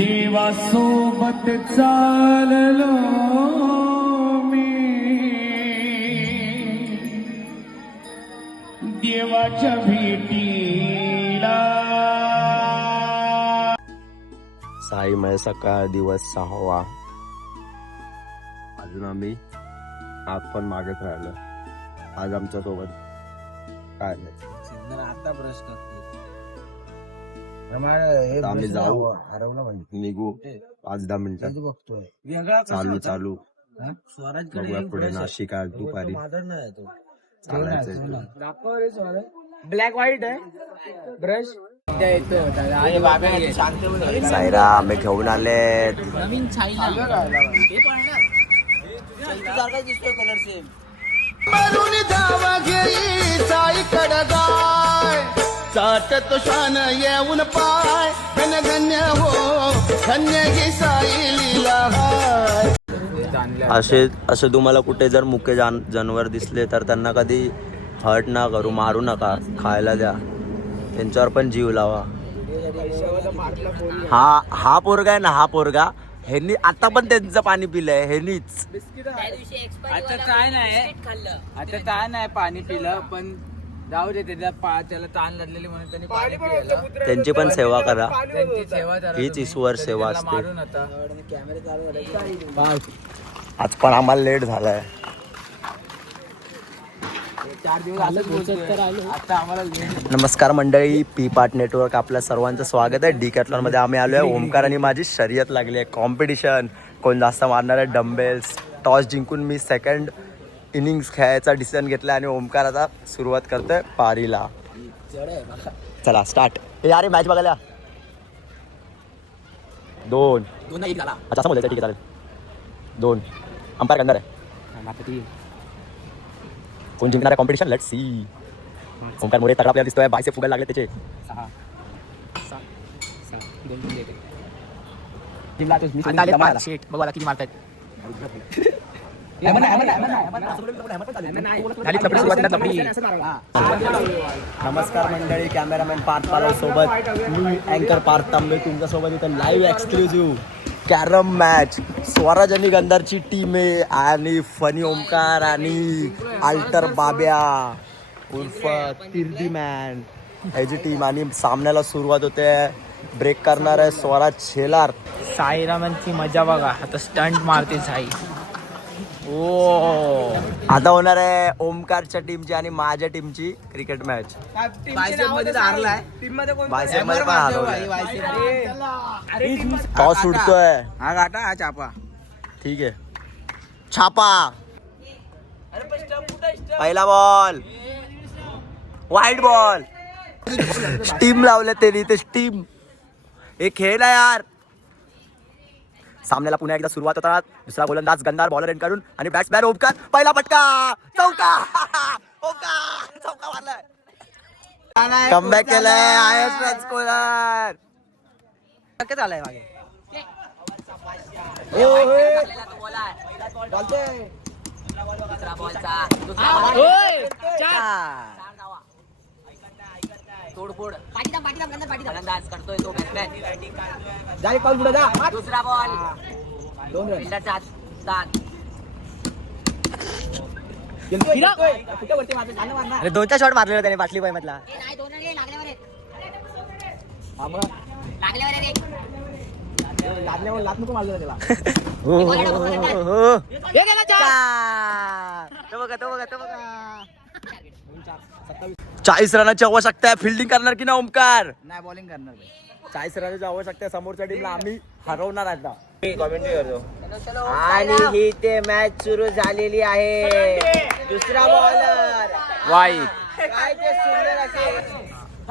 देवासोबत चाललो मी, देवाच्या भेटीला. साईमय सकाळ दिवस 6वा. अजून आम्ही हात पण मागत राहिलो. आज आमच्या सोबत काय नाही. आता ब्रश करते. आम्ही जाऊ हरवलं निघू 5-10 मिनिटात. बघतोय चालू बघूया पुढे नाशिक आज दुपारी चालायचं. ब्लॅक व्हाईट आहे ब्रश. साईरा आम्ही घेऊन आले. नवीन दिसतोय कलर सेम. चाटत शान येऊन पाय धन्य हो धन्य ही साई लीला. असे तुम्हाला कुठे जर मुके जानवर दिसले तर त्यांना कधी हर्ट ना करू, मारू नका, खायला द्या, त्यांच्यावर पण जीव लावा. हा पोरगा आहे ना, हा पोरगा ह्यांनी आता पण त्यांचं पाणी पिलंय ह्यांनीच. आता काय नाही पाणी पिलं, पण जाऊ दे. त्याला ताण लागलेली म्हणून त्यांनी पाणी पिलं. त्यांची पण सेवा करा, त्यांची सेवा करा. हीच ईश्वर सेवा असते. मारून आता आज पण आम्हाला लेट झालाय. 4 दिवस आता आम्हाला नमस्कार मंडळी, पी पार्ट नेटवर्क आपल्या सर्वांचं स्वागत आहे. डिकॅथलॉन मध्ये आम्ही आलो आहे. ओमकार आणि माझी शर्यत लागली आहे, कॉम्पिटिशन. कोण जास्त मारणार आहे डम्बेल्स. टॉस जिंकून मी सेकंड इनिंग्स खेळायचा डिसिजन घेतला आणि ओमकार आता सुरुवात करतोय पारीला. चला स्टार्ट. अरे मॅच बघायला 2 अच्छा असं बोलायचं. ठीक आहे चालेल. 2 अंपायर करणार आहे. कोण जिंकणार आहे competition, let's see. Omkar More तगडा प्लेअर दिसतोय, बायसे फुगायला लागले त्याचे. बघा किती मारतायत. नमस्कार मंडळी, कॅमेरामॅन पार्थ पालव सोबत मी अँकर पार्थ तांबे तुमच्यासोबत इथं live exclusive carrom match. Swaraj आणि गंधारची टीम आहे आणि फनी ओमकार आणि अल्टर बाब्या उर्फ तिरडी मॅन ह्याची टीम. आणि सामन्याला सुरुवात होते. ब्रेक करणार आहे स्वराज शेलार. साईरामांची मजा बघा, आता स्टंट मारते साई. आता होणार आहे ओमकारच्या टीमची आणि माझ्या टीमची क्रिकेट मॅच. टॉस उडतोय. हा गाठा हा चापा. ठीक आहे, छापा. पहिला बॉल वाईट बॉल. स्टीम लावले त्यांनी ते स्टीम. एक खेळ आहे यार. सामन्याला पुन्हा एकदा सुरुवात होतात. दुसरा गोलंदाज गंधार, बॉलर एंड करून आणि बॅट्समॅन ओमकार. पहिला फटका, चौका. ओमकार चौका मारलाय, कमबॅक केलाय. आयस राजकोलर काय झालंय मागे. तोडफोड फलंदाज करतोय तो बॅट्समॅन. दुसरा बॉल. 2 रन. अरे 2चा शॉट मारलेला त्याने बाटली पाय मधला. तो बघा 40 रनाची आवश्यकता आहे. फिल्डिंग करणार की ना ओमकार? नाही, बॉलिंग करणार. 40 रनाची आवश्यकता आहे. समोरच्या टीमला आम्ही हरवणार आता. आणि ही ते मॅच सुरू झालेली आहे. दुसरा बॉलर वाईट. काय ते सुंदर असे.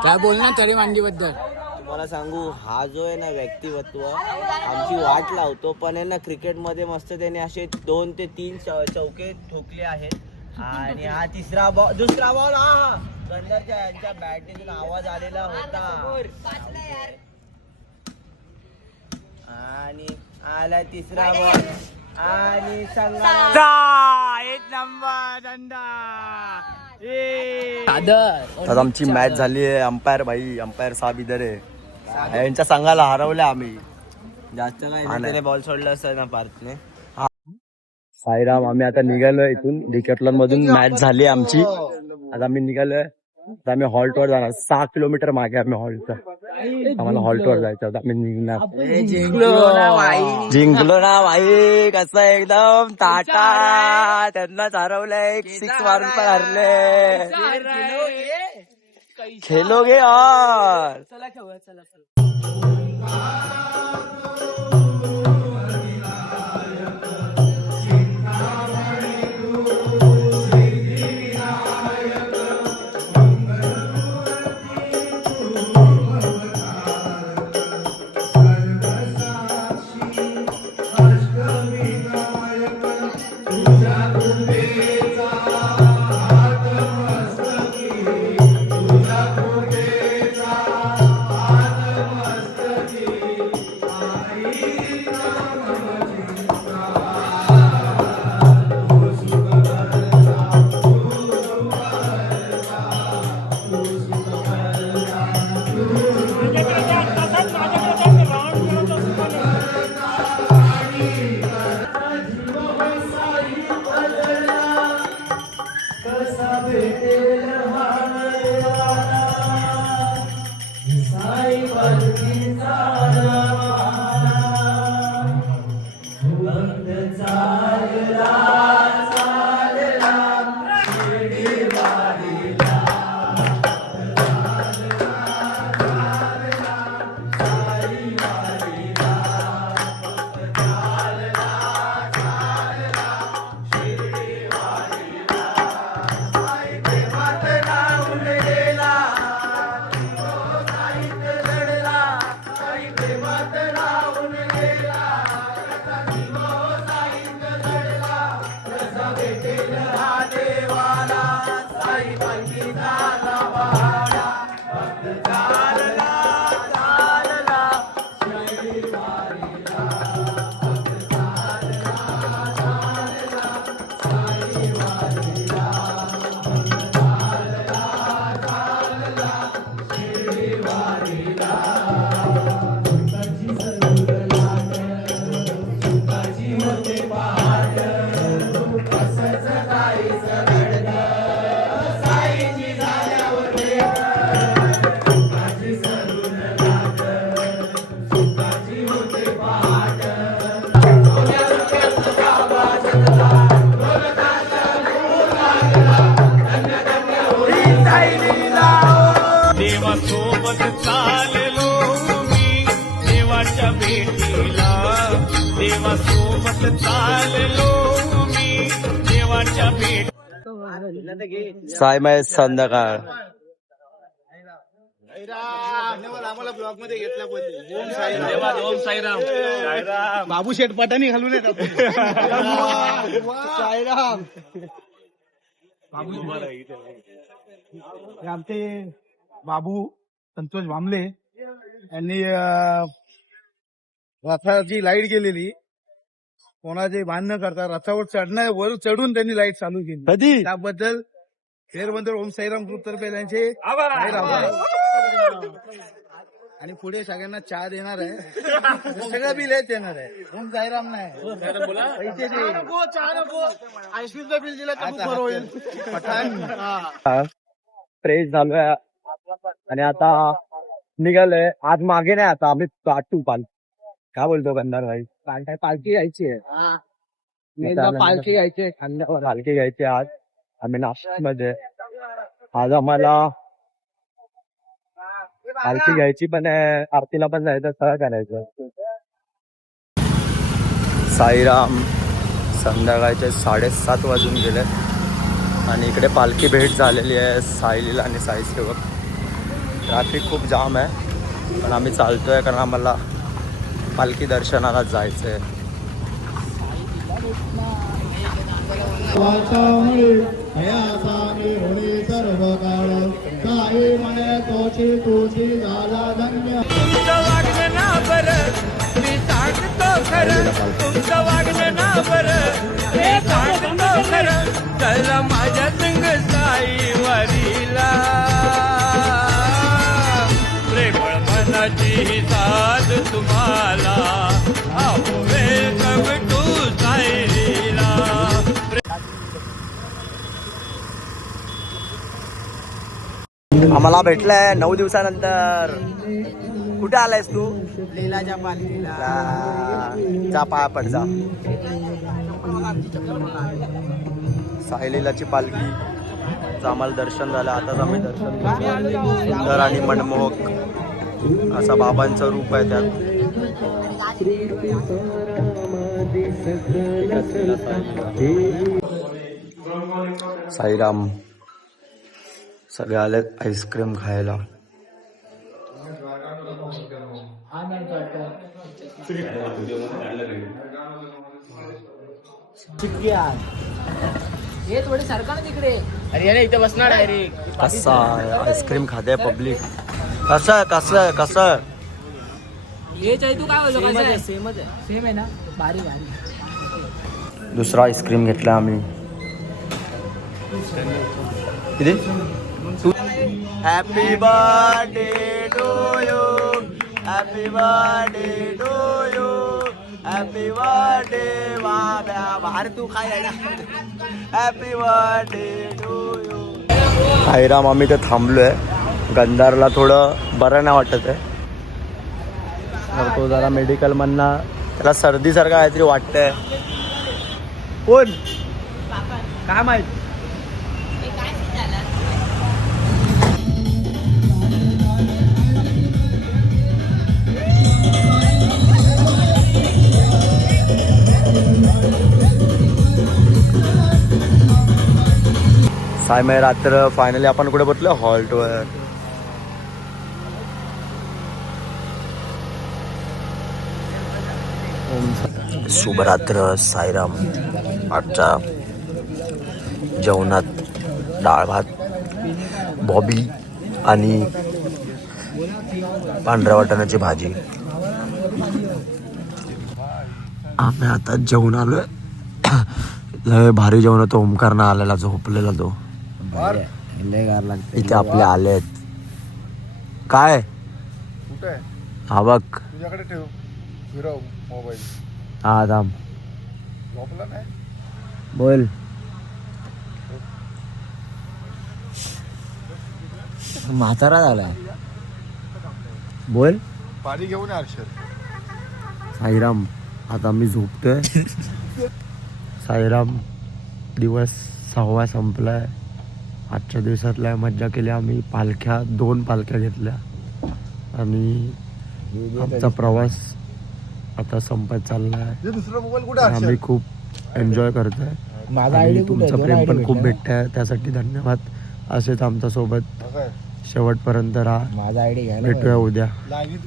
काय बोलणार तरी मांडी बद्दल. तुम्हाला सांगू, हा जो आहे ना व्यक्तिमत्व आमची वाट लावतो. पण आहे ना क्रिकेटमध्ये मस्त त्याने असे 2 ते 3 चौके ठोकले आहेत. आणि हा तिसरा बॉल, दुसरा बॉल. हा गंधारच्या यांच्या बॅटमधून आवाज आलेला होता. आणि आला तिसरा बॉल आणि संघाला 1 नंबर दंडा. आता आमची मॅच झाली आहे. अंपायर भाई, अंपायर साहेब इधर आहे. यांच्या संघाला हरवलं आम्ही. जास्त काही नाही, त्याने बॉल सोडला असता ना पार्थने. साईराम, आम्ही आता निघालोय इथून डिकॅथलॉन मधून. मॅच झाली आमची, आता आम्ही निघालोय. आता आम्ही हॉल्टवर जाणार. 6 किलोमीटर मागे आम्ही हॉल्टचं. आम्हाला हॉल्टवर जायचं होतं, आम्ही निघणार. जिंकलो ना भाई. कसं एकदम टाटा. त्यांनाच हरवलंय, 6 मारून पण हरले. खेलोगे यार. देवासोबत चाललो मी देवाच्या भेटीला. देवासोबत चाललो मी देवाच्या भेट. सायमाय संध्याकाळ. धन्यवाद आम्हाला ब्लॉग मध्ये घेतल्याबद्दल. ओम साईराम. धन्यवाद. ओम साईराम. बाबू शेठ पटानी घालून येतात. साईराम. आमचे बाबू संतोष भांबले यांनी रथाची लाईट गेलेली, कोणाचे भान न करता रथावर चढण्या वर चढून त्यांनी लाईट चालू केली. कधी? त्याबद्दल फेरबंदर ओम साईराम ग्रुप तर्फे त्यांचे आभार. आणि पुढे सगळ्यांना चहा देणार आहे. सगळं बिल देणार आहे. ओम साईराम नाही पैसे आईस्क्रीमचं बिल दिलं तर बरं होईल. पठाण फ्रेश झालोय आणि आता निघालोय. आज मागे नाही, आता आम्ही पाठू काय बोलतो गंधार भाई? काय पालखी घ्यायची आहे. पालखी घ्यायची आहे, खांद्यावर पालखी घ्यायची आज. आम्ही नाशिकमध्ये. आज आम्हाला पालखी घ्यायची पण आहे, आरतीला पण जायचं, सगळं करायचं. साईराम. संध्याकाळचे 7:30 वाजून गेले आणि इकडे पालखी भेट झालेली आहे सायलीला आणि साईसेवक. ट्रॅफिक खूप जाम आहे पण आम्ही चालतोय कारण आम्हाला पालखी दर्शनाला जायचंय. सर्व काळ काही म्हणे तोची तुझी झाला धन्य. तुमचं वागणं ना बरं मी सांगतो खरं. तुमचं वागणं ना बरं मी सांगतो खरं. चला माझ्या संग साई वारीला. प्रेमळ मनाची साथ तुम्हाला आम्हाला भेटलंय 9 दिवसानंतर. कुठे आलायस तू? लीलाच्या पालखीला. जा पाया पड जा. साईलीलाची पालखी आम्हाला दर्शन झालं. आताच आम्ही दर्शन घेतलं. सुंदर आणि मनमोहक असा बाबांचं रूप आहे त्यात. साईराम सगळे आलेत आईस्क्रीम खायला. हे थोडे सरकार तिकडे. अरे इथे बसणार आहे रे. कसा आईस्क्रीम खाते पब्लिक. कसं कसं कसं हेच आहे. तू काय बोलतो? सेमच आहे. सेम आहे ना. भारी भारी. दुसरा आईस्क्रीम घेतला आम्ही. किती? Happy birthday to you. Happy birthday to you. Happy birthday Babya. बाहेर तू काय आहे ना. Happy birthday to you. Sairam आम्ही ते थांबलोय. गंधारला थोडं बरं नाही वाटत आहे. तर तो जरा मेडिकल मधनं त्याला सर्दीसारखं काहीतरी वाटतंय. कोण काय माहित. सायमय रात्र फायनली आपण कुठे बसलो? हॉल्टवर. शुभरात्र साईराम. आजच्या जेवणात डाळ भात, बॉबी आणि पांढऱ्या वाटाण्याची भाजी. आम्ही आता जेवण आलोय. लय भारी जेवण होतं. ओमकारनं आलेला झोपलेला तो. इथे आपले आलेत. काय कुठे हा बघ. तुझ्याकडे ठेव. फिरव मोबाईल. हा थांब. झोपला नाही. बोल. म्हातारा झालाय. बोल. पाणी घेऊन हर्षद. साईराम आता मी झोपतोय. साईराम दिवस 6वा संपलाय. आजच्या दिवसातला मज्जा केली आम्ही. पालख्या 2 पालख्या घेतल्या आणि आमचा प्रवास आता संपत चाललाय. दुसरा मोबाईल कुठे आम्ही खूप एन्जॉय करतोय. आणि तुमचं प्रेम पण खूप भेटतंय. त्यासाठी धन्यवाद. असेच आमच्या सोबत शेवटपर्यंत राहा. माझा आयडी घ्यायला भेटूया उद्या. लाईनीत